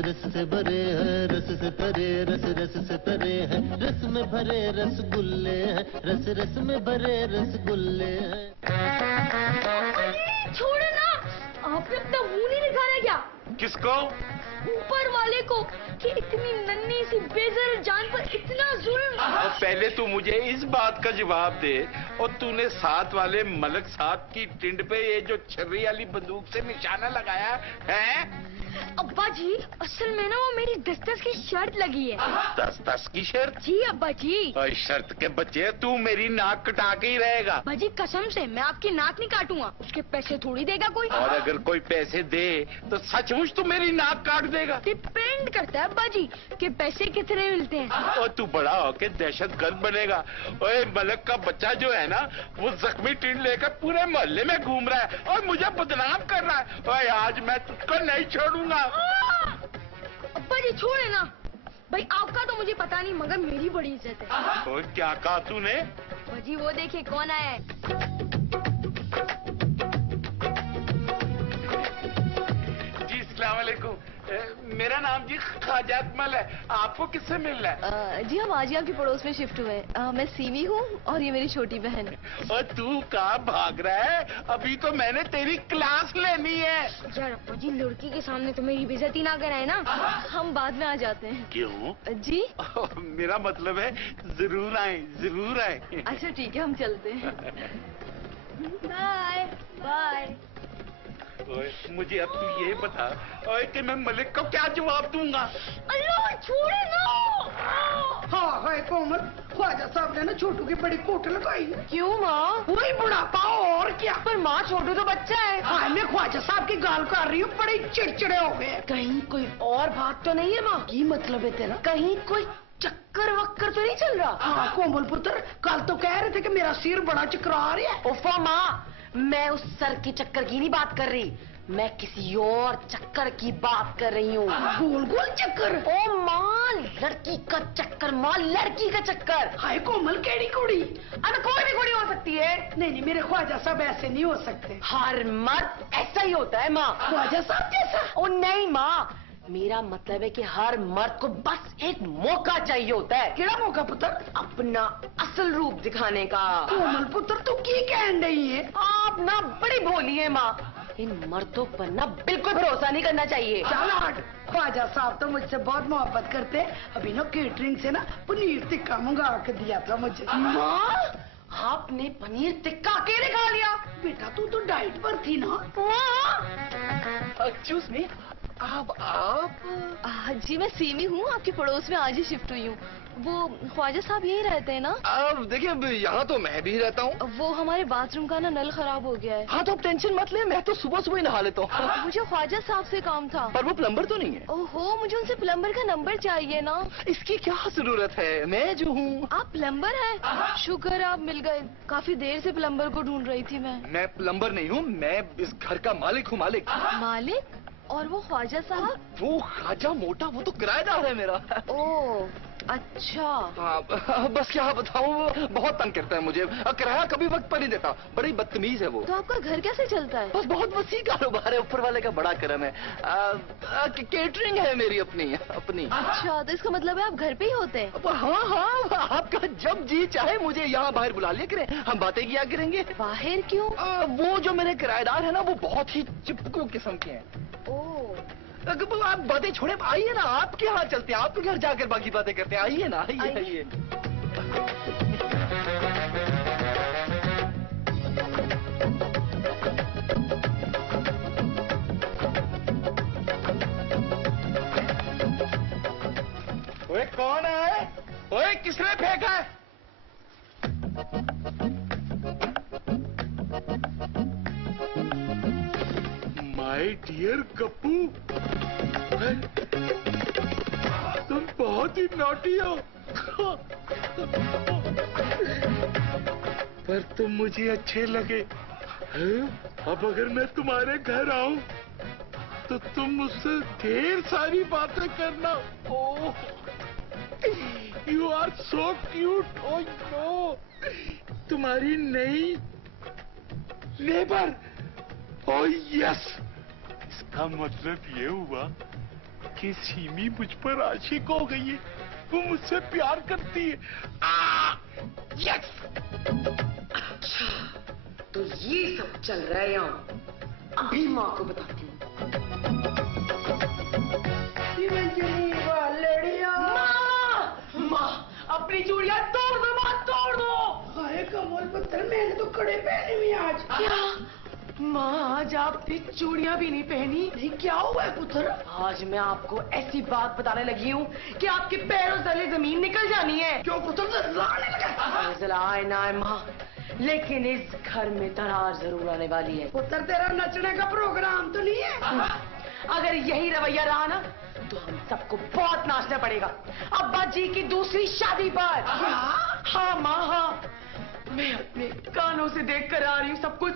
रस से भरे हैं, रस से भरे, रस रस से भरे हैं, रस में भरे रसगुल्ले हैं, रस रस में भरे रसगुल्ले हैं। छोड़े ना, आपने अपना मुंह नहीं दिखा रहा क्या? किसको? ऊपर वाले को, कि इतनी नन्ही सी बेज़र जान पर इतना जुल्म। और पहले तू मुझे इस बात का जवाब दे, और तूने साथ वाले मलक साहब की टिंड पे ये जो छर्री वाली बंदूक से निशाना लगाया है? अब्बा जी, असल में ना वो मेरी 10-10 की शर्त लगी है। 10-10 की शर्त? जी अब्बा जी। और शर्त के बच्चे, तू मेरी नाक कटा के ही रहेगा। अब्बा जी कसम से मैं आपकी नाक नहीं काटूंगा, उसके पैसे थोड़ी देगा कोई। और अगर कोई पैसे दे तो सचमुच तू मेरी नाक काट देगा? डिपेंड करता है अब्बा जी कि पैसे कितने मिलते हैं। और तू बड़ा होके दहशतगर्द बनेगा। ओए मलक का बच्चा जो है ना, वो जख्मी टिंड लेकर पूरे मोहल्ले में घूम रहा है और मुझे बदनाम कर रहा है। ओए आज मैं तुझको नहीं छोड़ूंगा। अब्बा जी छोड़े ना भाई, आपका तो मुझे पता नहीं मगर मेरी बड़ी इज्जत है। ओए क्या कहा तूने? अब्बा जी वो देखिए कौन आया है। जी अस्सलाम वालेकुम। मेरा नाम जी ख्वाजा अकमल है। आपको किससे मिलना है? जी हम आज ही आपके पड़ोस में शिफ्ट हुए हैं। मैं सीमी हूँ और ये मेरी छोटी बहन है। और तू कहाँ भाग रहा है? अभी तो मैंने तेरी क्लास लेनी है। यार अब्बा जी लड़की के सामने तो मेरी बेइज्जती ना कराए ना। हम बाद में आ जाते हैं। क्यों? जी मेरा मतलब है जरूर आए, जरूर आए। अच्छा ठीक है, हम चलते हैं। Bye bye. ओए, मुझे अब तू ये बता ओए कि मैं मलिक को क्या जवाब दूंगा? अल्लाह छोड़े ना। हाँ है कोमल, ख्वाजा साहब ने ना छोटू की बड़ी कोट लगाई है। क्यों माँ? वही बुढ़ापा और क्या। पर माँ छोटू तो बच्चा है। हाँ मैं ख्वाजा साहब की गाल कर रही हूँ, बड़े चिड़चिड़े हो गए। कहीं कोई और बात तो नहीं है माँ? की मतलब है तेरा? कहीं कोई चक्कर वक्कर तो नहीं चल रहा? हाँ कोमल पुत्र, कल तो कह रहे थे कि मेरा सिर बड़ा चकरा रहा है। उफ़ा माँ, मैं उस सर की चक्कर की नहीं बात कर रही, मैं किसी और चक्कर की बात कर रही हूँ। गोल गोल चक्कर? ओ माँ, लड़की का चक्कर माँ, लड़की का चक्कर। हाय कोमल केड़ी कुड़ी? अब कोई भी कुड़ी हो सकती है। नहीं नहीं, मेरे ख्वाजा साहब ऐसे नहीं हो सकते। हर मर्द ऐसा ही होता है माँ। ख्वाजा साहब जैसा? ओ नहीं माँ, मेरा मतलब है कि हर मर्द को बस एक मौका चाहिए होता है। केड़ा मौका पुत्र? अपना असल रूप दिखाने का। कोमल पुत्र तू की कह रही है? आप ना बड़ी भोली है माँ, इन मर्दों पर ना बिल्कुल भरोसा नहीं करना चाहिए। चल हट, ख्वाजा साहब तो मुझसे बहुत मोहब्बत करते हैं। अभी ना केटरिंग से ना पनीर टिक्का मंगा के दिया था मुझे। माँ, आपने पनीर टिक्का अकेले खा लिया? बेटा तू तो डाइट पर थी ना। एक्सक्यूज मी, आप? जी मैं सीमी हूँ, आपके पड़ोस में आज ही शिफ्ट हुई हूँ। वो ख्वाजा साहब यही रहते हैं ना? अब देखिए यहाँ तो मैं भी रहता हूँ। वो हमारे बाथरूम का ना नल खराब हो गया है। हाँ तो आप टेंशन मत ले, मैं तो सुबह सुबह ही नहा लेता हूँ। मुझे ख्वाजा साहब से काम था। पर वो प्लम्बर तो नहीं है। ओहो, मुझे उनसे प्लम्बर का नंबर चाहिए ना। इसकी क्या जरूरत है, मैं जो हूँ। आप प्लम्बर हैं? शुक्र आप मिल गए, काफी देर से प्लम्बर को ढूंढ रही थी मैं प्लम्बर नहीं हूँ, मैं इस घर का मालिक हूँ। मालिक? और वो ख्वाजा साहब? वो ख्वाजा मोटा, वो तो किराएदार है मेरा। ओह अच्छा। हाँ बस क्या बताऊँ, वो बहुत तंग करता है मुझे, किराया कभी वक्त पर नहीं देता, बड़ी बदतमीज है वो। तो आपका घर कैसे चलता है? बस बहुत वसी कारोबार है, ऊपर वाले का बड़ा करम है। केटरिंग है मेरी अपनी। अच्छा, तो इसका मतलब है आप घर पे ही होते हैं? हाँ, आपका जब जी चाहे मुझे यहाँ बाहर बुला लिया करें, हम बातें किया करेंगे। बाहर क्यों? वो जो मेरे किराएदार है ना, वो बहुत ही चिपकू किस्म के हैं। ओह, आप बातें छोड़े, आइए ना, आपके यहाँ चलते हैं, आपके घर जाकर बाकी बातें करते हैं। आइए ना, आइए। ओए कौन है? ओए किसने फेंका है? माय डियर गप्पू, तुम बहुत ही नॉटी हो। पर तुम मुझे अच्छे लगे। अब अगर मैं तुम्हारे घर आऊं तो तुम मुझसे ढेर सारी बातें करना। Oh, you are so cute. Oh no, तुम्हारी नई नेबर। ओह यस, इसका मतलब ये हुआ कि सीमी मुझ पर आशिक हो गई है, वो मुझसे प्यार करती है। यस। अच्छा, तो ये सब चल रहा है यहाँ। अभी माँ को बताती हूँ। माँ, अपनी चूड़ियां तोड़ दो, माँ तोड़ दो। हाय कमल पुत्र, मैंने तो कड़े पहने हुए आज। क्या माँ, आज आपने चूड़ियां भी नहीं पहनी? नहीं, क्या हुआ है पुत्र? आज मैं आपको ऐसी बात बताने लगी हूँ कि आपके पैरों तले जमीन निकल जानी है। क्यों पुत्र, जलाने लगा? जलाए ना है माँ, लेकिन इस घर में दरार जरूर आने वाली है। पुत्र, तेरा नचने का प्रोग्राम तो नहीं है? अगर यही रवैया रहा ना, तो हम सबको बहुत नाचना पड़ेगा अब्बा जी की दूसरी शादी पर। हाँ माँ, हाँ, मैं अपने कानों से देख कर आ रही हूँ सब कुछ।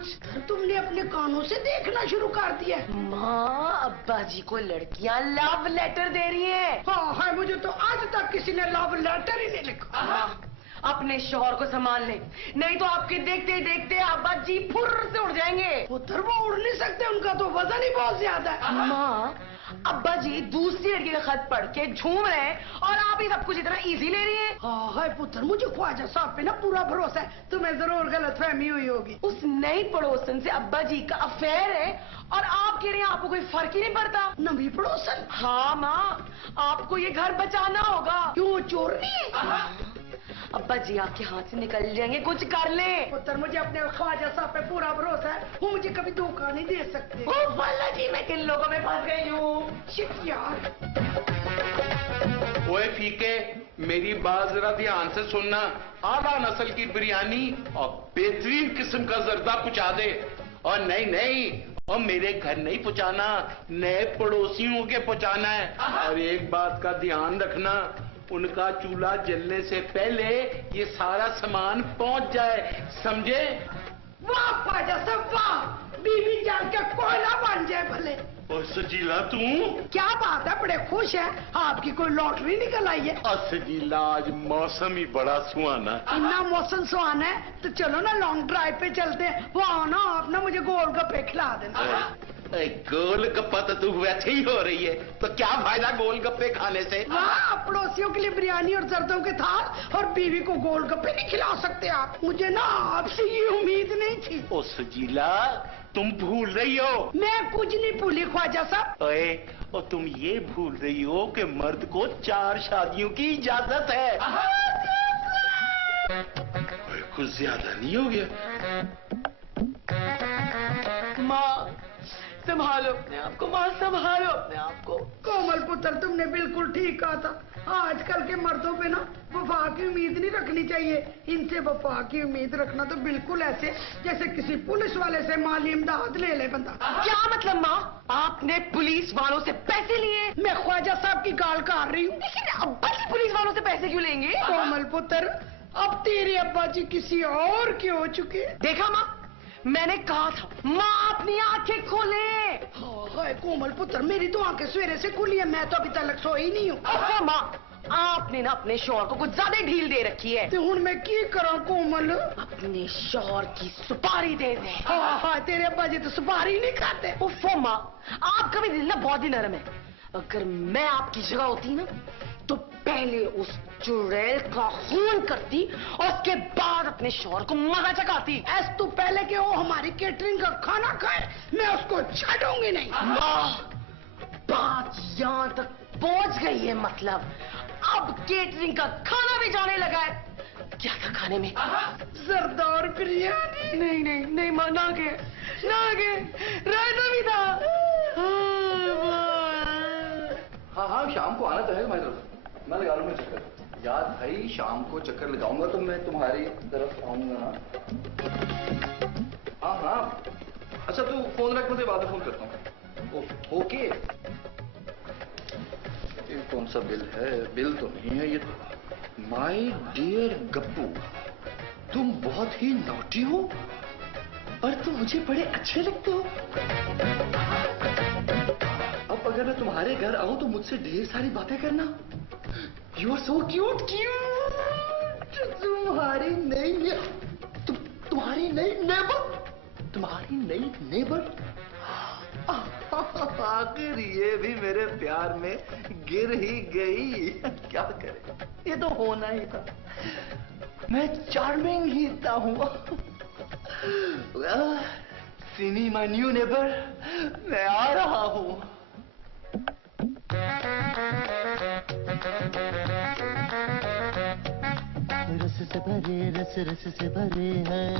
तुमने अपने कानों से देखना शुरू कर दिया? माँ, अब्बा जी को लड़कियाँ लव लेटर दे रही हैं। हाँ है, मुझे तो आज तक किसी ने लव लेटर ही नहीं लिखा। हाँ, अपने शौहर को संभाल ले, नहीं तो आपके देखते देखते अब्बा जी फुर्र से उड़ जाएंगे। पुत्र, वो उड़ नहीं सकते, उनका तो वजन ही बहुत ज्यादा है। माँ, अब्बा जी दूसरी लड़की का खत पढ़ के झूम रहे हैं और आप ही सब कुछ इतना इजी ले रही हैं। हाँ है पुत्र, मुझे ख्वाजा साहब पे ना पूरा भरोसा है, तुम्हें जरूर गलतफहमी हुई होगी। उस नई पड़ोसन से अब्बा जी का अफेयर है और आप कह रहे हैं आपको कोई फर्क ही नहीं पड़ता। नवी पड़ोसन? हाँ माँ, आपको ये घर बचाना होगा। क्यों, चोर नहीं है? अब्बा जी आपके हाथ से निकल जाएंगे, कुछ कर ले। पुत्र, मुझे अपने ख्वाजा साहब पे पूरा भरोसा है, वो मुझे कभी धोखा नहीं दे सकते। ओ वाला जी, मैं किन लोगों में फंस गई हूँ। शिट यार। ओए फीके, मेरी बात जरा ध्यान से सुनना। आला नस्ल की बिरयानी और बेहतरीन किस्म का जर्दा पहुंचा दे। और नहीं नहीं, और मेरे घर नहीं पहुंचाना, नए पड़ोसियों के पहुंचाना है। और एक बात का ध्यान रखना, उनका चूल्हा जलने से पहले ये सारा सामान पहुंच जाए, समझे? वाह ख्वाजा साहब वाह, बीवी जान के कोयला बन जाए भले। और सजीला तू? क्या बात है, बड़े खुश है, आपकी कोई लॉटरी निकल आई है? और सजीला, आज मौसम ही बड़ा सुहाना। इतना मौसम सुहाना है तो चलो ना लॉन्ग ड्राइव पे चलते हैं, वहाँ ना आप ना मुझे गोलगप्पे खिला देना। गोलगप्पा तो तू वैसे ही हो रही है, तो क्या फायदा गोलगप्पे खाने से? वाह, पड़ोसियों के लिए बिरयानी और जर्दों के थाल और बीवी को गोलगप्पे नहीं खिला सकते आप? मुझे ना आपसे ये उम्मीद नहीं थी। ओ सजीला, तुम भूल रही हो। मैं कुछ नहीं भूली ख्वाजा साहब। ओए, और तुम ये भूल रही हो कि मर्द को 4 शादियों की इजाजत है। ओए, कुछ ज्यादा नहीं हो गया? माँ, संभालो अपने आप को, माँ संभालो अपने आप को। कोमल पुत्र, तुमने बिल्कुल ठीक कहा था, आजकल के मर्दों पे ना वफा की उम्मीद नहीं रखनी चाहिए। इनसे वफा की उम्मीद रखना तो बिल्कुल ऐसे जैसे किसी पुलिस वाले से माली इमदाद ले ले बंदा। क्या मतलब माँ, आपने पुलिस वालों से पैसे लिए? मैं ख्वाजा साहब की गाल काट रही हूँ। लेकिन अब्बा जी पुलिस वालों से पैसे क्यों लेंगे? कोमल पुत्र, अब तेरे अब्बा जी किसी और के हो चुके। देखा माँ, मैंने कहा था, माँ अपनी आंखें खोले। हाय कोमल पुत्र, मेरी तो आंखें सवेरे से खुली है, मैं तो अभी तक सोई नहीं हूँ। अच्छा माँ, आपने ना अपने शौहर को कुछ ज्यादा ढील दे रखी है। तो हुण मैं की करा कोमल? अपने शौहर की सुपारी दे दे। हाँ, तेरे अब्बा जी तो सुपारी नहीं खाते। उफ़ो माँ, आपका भी दिल ना बहुत ही नरम है। अगर मैं आपकी जगह होती ना, तो पहले उस चुड़ैल का खून करती और उसके बाद अपने शौहर को मजा चखाती। ऐस तू पहले के वो हमारी केटरिंग का खाना खाए, मैं उसको छोड़ूंगी नहीं। माँ, बात यहाँ तक पहुंच गई है, मतलब अब केटरिंग का खाना भी जाने लगा है। क्या था खाने में? जरदार बिरयानी। नहीं नहीं नहीं माँ, ना के रायता भी था। हाँ हाँ, शाम को आना तो है हमारी तरफ, मैं लगा लूंगा चक्कर। यार भाई, शाम को चक्कर लगाऊंगा तो मैं तुम्हारी तरफ आऊंगा ना। हाँ हाँ, अच्छा तू फोन रख, मुझे बाद में फोन करता हूँ। ओके। ये कौन सा बिल है? बिल तो नहीं है ये तो। माय डियर गप्पू, तुम बहुत ही नॉटी हो और तुम मुझे बड़े अच्छे लगते हो। अब अगर मैं तुम्हारे घर आऊं तो मुझसे ढेर सारी बातें करना। You are so cute. तुम्हारी नई नेबर आखिर ये भी मेरे प्यार में गिर ही गई। क्या करे, ये तो होना ही था। मैं चार्मिंग ही था हूँ। सिमी माय न्यू नेबर, मैं आ रहा हूँ। रस से भरे रस रस से भरे हैं,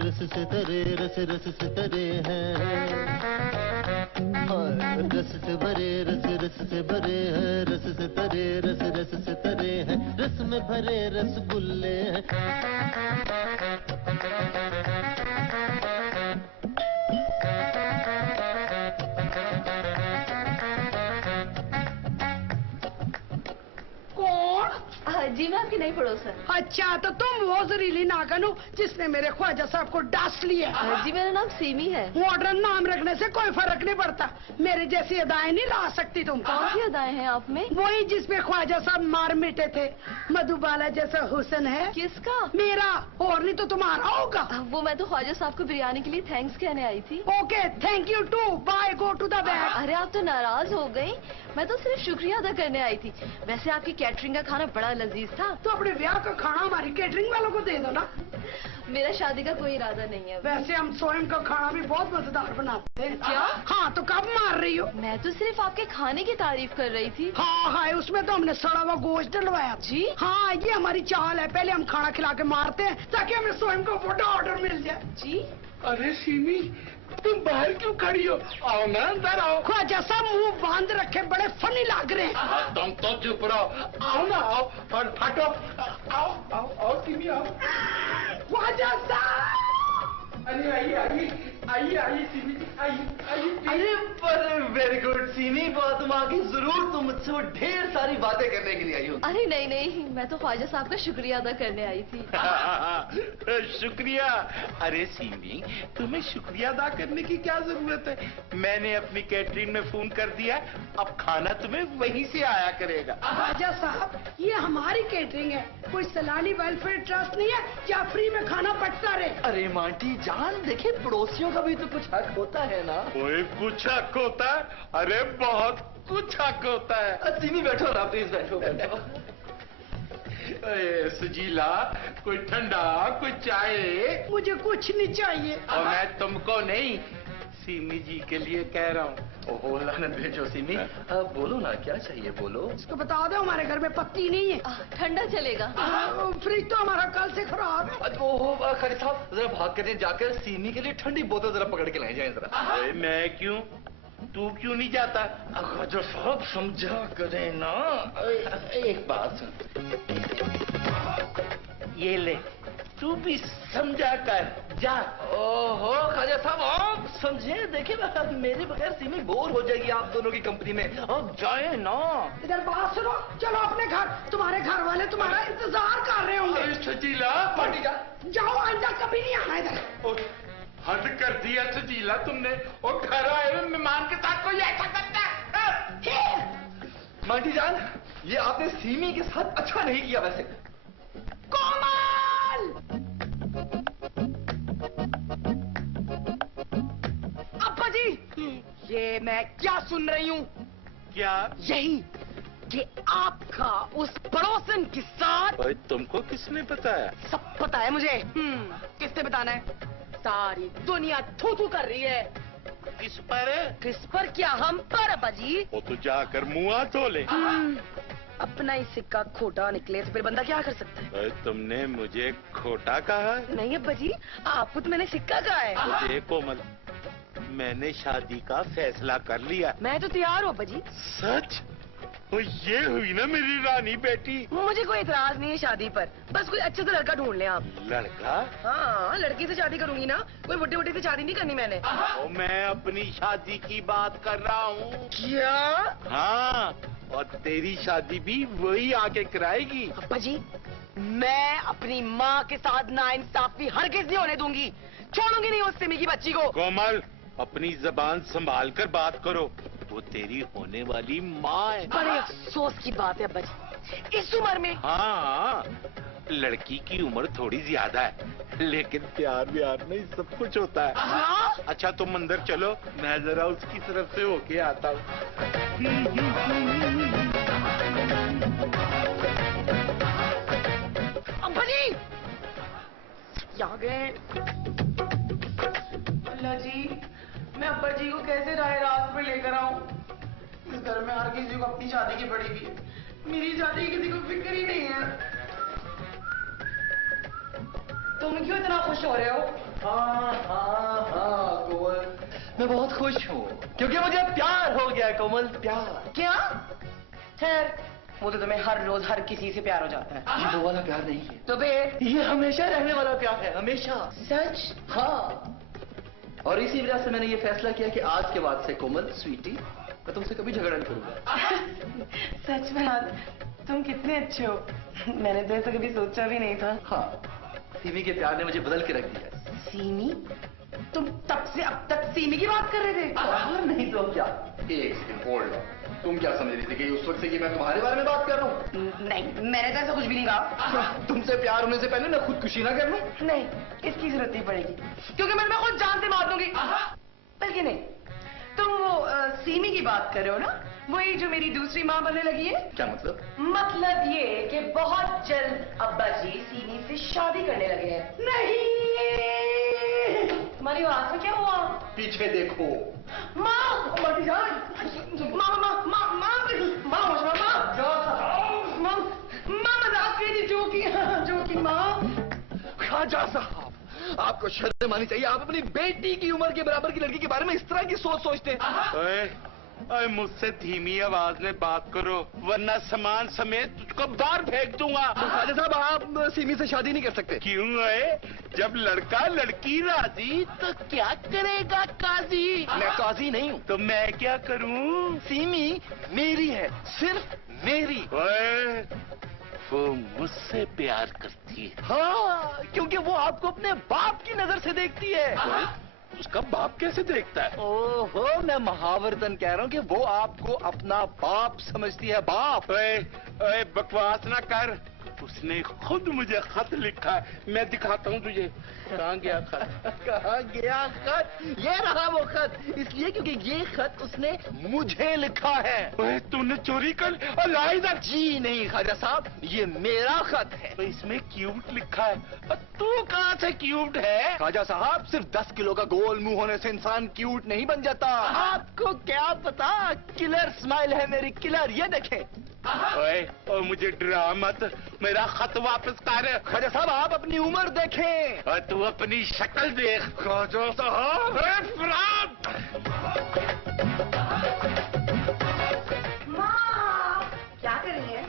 रस से तरे रस रस से तरे हैं, रस से भरे रस रस से भरे हैं, रस से तरे रस रस से तरे हैं, रस में भरे रसगुल्ले हैं। जी मैं आपकी नई पड़ोसन। अच्छा, तो तुम वो जहरीली नागन हो जिसने मेरे ख्वाजा साहब को डांस लिया। जी मेरा नाम सीमी है। मॉडर्न नाम रखने से कोई फर्क नहीं पड़ता। मेरे जैसी अदाएं नहीं ला सकती तुम। कौन सी अदाएं हैं आप में? वही जिसमें ख्वाजा साहब मार मिटे थे। मधुबाला जैसा हुस्न है। किसका? मेरा, और नहीं तो तुम्हारा होगा। वो मैं तो ख्वाजा साहब को बिरयानी के लिए थैंक्स कहने आई थी। Okay, thank you too, bye, go to the back. अरे आप तो नाराज हो गई। मैं तो सिर्फ शुक्रिया अदा करने आई थी। वैसे आपकी कैटरिंग का खाना बड़ा लजीज था। तो अपने ब्याह का खाना हमारी कैटरिंग वालों को दे दो ना। मेरा शादी का कोई इरादा नहीं है। वैसे हम स्वयं का खाना भी बहुत मजेदार बनाते हैं। क्या? हाँ, तो कब मार रही हो? मैं तो सिर्फ आपके खाने की तारीफ कर रही थी। हाँ हाँ, उसमें तो हमने सड़ा हुआ गोश्त डलवाया। जी? हाँ, ये हमारी चाल है। पहले हम खाना खिला के मारते हैं ताकि हमें स्वयं को बड़ा ऑर्डर मिल जाए। जी? अरे सिमी, तुम बाहर क्यों खड़ी हो? आओ ना, अंदर आओ। ख्वाजा साहब मुंह बांध रखे, बड़े फनी लग रहे हैं। तुम तो चुप रहो। आओ ना, आओ और फटो। आओ आओ आओ सिमी, आओ। ख्वाजा साहब, अरे आइए आइए आइए आइए सिमी जी, आइए आइए। अरे पर वेरी गुड सिमी, तुम आगे जरूर, तुम मुझसे वो ढेर सारी बातें करने के लिए आई हो। अरे नहीं नहीं, मैं तो ख्वाजा साहब का शुक्रिया अदा करने आई थी। शुक्रिया? अरे सिमी, तुम्हें शुक्रिया अदा करने की क्या जरूरत है? मैंने अपनी कैटरिंग में फोन कर दिया, अब खाना तुम्हें वहीं से आया करेगा। ख्वाजा साहब, ये हमारी कैटरिंग है, कोई सैलानी वेलफेयर ट्रस्ट नहीं है या फ्री में खाना बंटता रहे। अरे मांटी जान, देखिए पड़ोसियों का भी तो कुछ हक होता है ना। कोई कुछ हक होता है? अरे बहुत कुछ हक होता है। सिमी बैठो ना, प्लीज बैठो बैठो। अरे सुजीला, कोई ठंडा, कोई चाय? मुझे कुछ नहीं चाहिए। और मैं तुमको नहीं, सिमी जी के लिए कह रहा हूँ। ओहो लानत भेजो सिमी। बोलो ना, क्या चाहिए बोलो। इसको बता दो हमारे घर में पत्ती नहीं है। ठंडा चलेगा। फ्रिज तो हमारा कल से खराब है। ओहो खरी साहब, जरा भाग कर जाकर सिमी के लिए ठंडी बोतल जरा पकड़ के लाए जाए जरा। अरे मैं क्यों, तू क्यों नहीं जाता? जो साहब समझा करे ना। एक बात सुन, ये ले, तू भी समझा कर जा। ओहो खाजा साहब, आप समझे, देखिए मेरे बगैर सिमी बोर हो जाएगी आप दोनों की कंपनी में। आप जाए ना। इधर बात सुनो, चलो अपने घर, तुम्हारे घर वाले तुम्हारा इंतजार कर रहे होंगे। सुजीला, पार्टी जा। जाओ, आइंदा कभी नहीं आना इधर। हद कर दिया सुजीला तुमने। और घर आए हुए मेहमान के साथ कोई ऐसा करता है? मांटी जान, ये आपने सीमी के साथ अच्छा नहीं किया वैसे। कोमल! अब्बा जी, ये मैं क्या सुन रही हूँ? क्या? यही कि आपका उस पड़ोसन के साथ। ओए, तुमको किसने बताया? सब पता है मुझे। किसने बताना है? सारी दुनिया थू थू कर रही है। किस पर? किस पर क्या, हम पर अब्बा जी। वो तो जाकर मुंह हाथ धो ले। अपना ही सिक्का खोटा निकले तो फिर बंदा क्या कर सकता है? ओए, तुमने मुझे खोटा कहा? नहीं अब्बा जी, आपको तो मैंने सिक्का कहा है। मुझे कोमल, मैंने शादी का फैसला कर लिया। मैं तो तैयार हूँ अब्बा जी। सच? तो ये हुई ना मेरी रानी बेटी। मुझे कोई इतराज नहीं है शादी पर, बस कोई अच्छे से लड़का ढूंढ ले आप। लड़का? हाँ, लड़की से शादी करूंगी ना, कोई बुड्ढे बुड्ढे से शादी नहीं करनी मैंने। ओ, मैं अपनी शादी की बात कर रहा हूँ। क्या? हाँ, और तेरी शादी भी वही आके कराएगी। अब्बा जी, मैं अपनी माँ के साथ नाइंसाफी हरगिज नहीं होने दूंगी। छोड़ूंगी नहीं उस सिमी की बच्ची को। कोमल, अपनी जबान संभाल कर बात करो, वो तेरी होने वाली माँ है। बड़े अफसोस की बात है अब्बा जी, इस उम्र में। हाँ, लड़की की उम्र थोड़ी ज्यादा है, लेकिन प्यार व्यार में सब कुछ होता है। अच्छा तुम अंदर चलो, मैं जरा उसकी तरफ से होके आता हूँ। अब्बा जी यहाँ गए। अल्लाह जी, मैं अब्बा जी को कैसे राह रात पे लेकर आऊं? इस घर में हर किसी को अपनी शादी की पड़ेगी, मेरी शादी की किसी को फिक्र ही नहीं है। तुम क्यों इतना खुश हो रहे हो? हाँ कोमल, मैं बहुत खुश हूँ क्योंकि मुझे प्यार हो गया कोमल, प्यार। क्या? खैर, वो तो तुम्हें हर रोज हर किसी से प्यार हो जाता है। ये वो वाला प्यार नहीं है, तो फिर ये हमेशा रहने वाला प्यार है, हमेशा। सच? हाँ, और इसी वजह से मैंने ये फैसला किया कि आज के बाद से कोमल स्वीटी, मैं तुमसे कभी झगड़ा नहीं करूंगा। सच बात, तुम कितने अच्छे हो, मैंने तो ऐसा कभी सोचा भी नहीं था। हाँ, सीमी के प्यार ने मुझे बदल के रख दिया। सीमी? तुम तब से अब तक सीमी की बात कर रहे थे? और नहीं तो क्या। एक सेकंड होल्ड ऑन, तुम क्या समझ रही थी कि उस वक्त से कि मैं तुम्हारे बारे में बात कर रहा हूँ? नहीं, मैंने तो ऐसा कुछ भी नहीं कहा। तुमसे प्यार होने से पहले मैं खुदकुशी ना कर लूं? नहीं, इसकी जरूरत नहीं पड़ेगी, क्योंकि मैं खुद जान से मार दूंगी। बल्कि नहीं, तुम वो सीमी की बात कर रहे हो ना, वही जो मेरी दूसरी माँ बनने लगी है? क्या मतलब? मतलब ये कि बहुत जल्द अब्बा जी सीमी से शादी करने लगे हैं। नहीं, तुम्हारी आवाज में क्या हुआ? पीछे देखो। माँ, मत जान। माँ माँ माँ माँ माँ माँ माँ मजाक की थी, जोकी माँ। खाजा साहब, आपको शर्म आनी चाहिए। आप अपनी बेटी की उम्र के बराबर की लड़की के बारे में इस तरह की सोच सोचते हैं। अरे मुझसे धीमी आवाज में बात करो, वरना सामान समेत तुझको बाहर फेंक दूंगा। खाजा साहब, आप सीमी से शादी नहीं कर सकते। क्यों है? जब लड़का लड़की राजी तो क्या करेगा काजी? मैं काजी नहीं हूँ। तो मैं क्या करूँ? सीमी मेरी है, सिर्फ मेरी। ओए, वो मुझसे प्यार करती है। हाँ, क्योंकि वो आपको अपने बाप की नजर से देखती है। उसका बाप कैसे देखता है? ओहो, मैं महावर्तन कह रहा हूँ कि वो आपको अपना बाप समझती है, बाप। ओए, बकवास ना कर, उसने खुद मुझे खत लिखा है, मैं दिखाता हूँ तुझे। कहाँ गया खत? कहाँ गया खत? ये रहा वो खत, इसलिए क्योंकि ये खत उसने मुझे लिखा है। ओए, तूने चोरी कर ला इधर। जी नहीं खाजा साहब, ये मेरा खत है। तो इसमें क्यूट लिखा है, और तू कहाँ से क्यूट है? खाजा साहब, सिर्फ 10 किलो का गोल मुंह होने से इंसान क्यूट नहीं बन जाता। आपको क्या पता, किलर स्माइल है मेरी, किलर। ये देखें। ओए, मुझे डरा मत, मेरा खत वापस कर। खाजा साहब, आप अपनी उम्र देखें। और तू अपनी शक्ल देख। खाजा साहब, माँ, क्या कर रही है?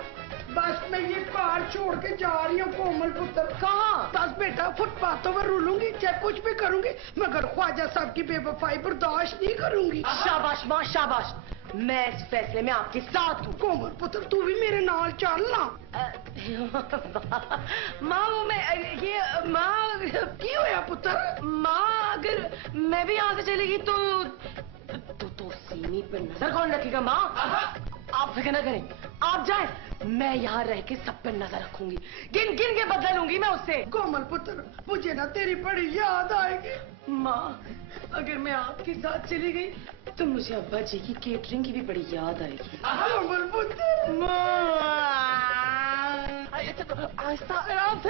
बस मैं ये कार छोड़ के जा रही हूँ कोमल पुत्र। कहाँ? बस बेटा, फुटपाथों पर रूलूंगी, चाहे कुछ भी करूंगी, मगर ख्वाजा साहब की बेवफाई बर्दाश्त नहीं करूंगी। शाबाश माँ, शाबाश। मैं इस फैसले में आपके साथ हूँ। कोमल पुत्र, तू भी मेरे नाल चलना। माँ, वो मैं ये माँ, की होया पुत्र? माँ, अगर मैं भी यहाँ से चलेगी तो सीमी पे नजर कौन रखेगा? माँ, आप फिक्र न करें, आप जाएं, मैं यहाँ रह के सब पे नजर रखूंगी, गिन गिन के बदला लूंगी मैं उससे। कोमल पुत्र, मुझे ना तेरी बड़ी याद आएगी। माँ, अगर मैं आपके साथ चली गई तो मुझे अब्बा जी की केटरिंग की भी बड़ी याद आएगी। कोमल पुत्र। आहिस्ता, आराम से।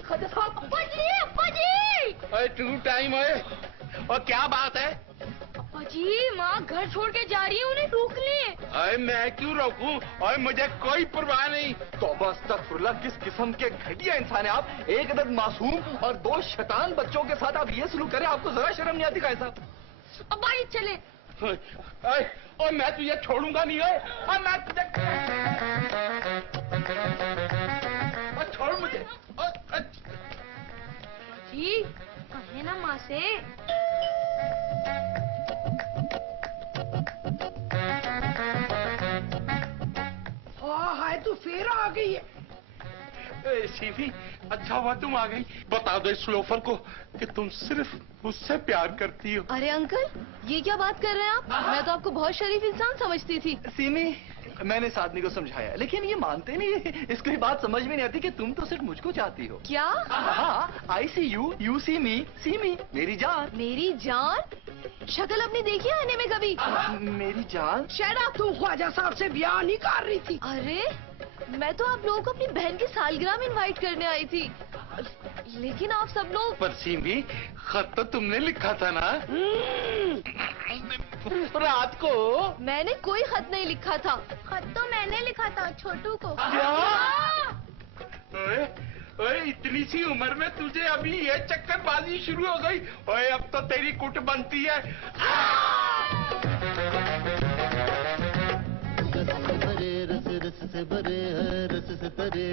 खाजा साहब, अब्बा जी। ओए, टू टाइम है, और क्या बात है? अब्बा जी, माँ घर छोड़ के जा रही है, उन्हें रोक ले। अरे मैं क्यों रोकूं? और मुझे कोई परवाह नहीं। तौबा अस्तगफुरुल्लाह, किस किस्म के घटिया इंसान है आप। एक अदद मासूम और 2 शैतान बच्चों के साथ आप ये सलूक करें, आपको जरा शर्म नहीं आती? खाजा साहब, अब्बा जी चले। और मैं तुझे छोड़ूंगा नहीं है, और मैं तुझे और छोड़ मुझे। जी कहे ना माँ से। हाँ हाय, तू फिर आ गई है। सीधी, अच्छा हुआ तुम आ गई। बता दो इस लोफर को कि तुम सिर्फ मुझसे प्यार करती हो। अरे अंकल, ये क्या बात कर रहे हैं आप? मैं तो आपको बहुत शरीफ इंसान समझती थी। सीमी, मैंने इस आदमी को समझाया लेकिन ये मानते नहीं। इसको ये बात समझ में नहीं आती कि तुम तो सिर्फ मुझको चाहती हो। क्या? हाँ, आई सी यू सी मी, मेरी जान। मेरी जान? शक्ल अपनी देखी है आने में कभी? मेरी जान। शेरा, तू ख्वाजा साहब से ब्याह नहीं कर रही थी? अरे मैं तो आप लोगों को अपनी बहन की सालगिरह में इनवाइट करने आई थी, लेकिन आप सब लोग। पर सीमी, खत तो तुमने लिखा था ना रात को। मैंने कोई खत नहीं लिखा था। खत तो मैंने लिखा था छोटू को। क्या? ओए, ओए, इतनी सी उम्र में तुझे अभी ये चक्करबाजी शुरू हो गई? ओए, अब तो तेरी कुट बनती है। रस से भरे, रस से भरे हैं, रस से भरे।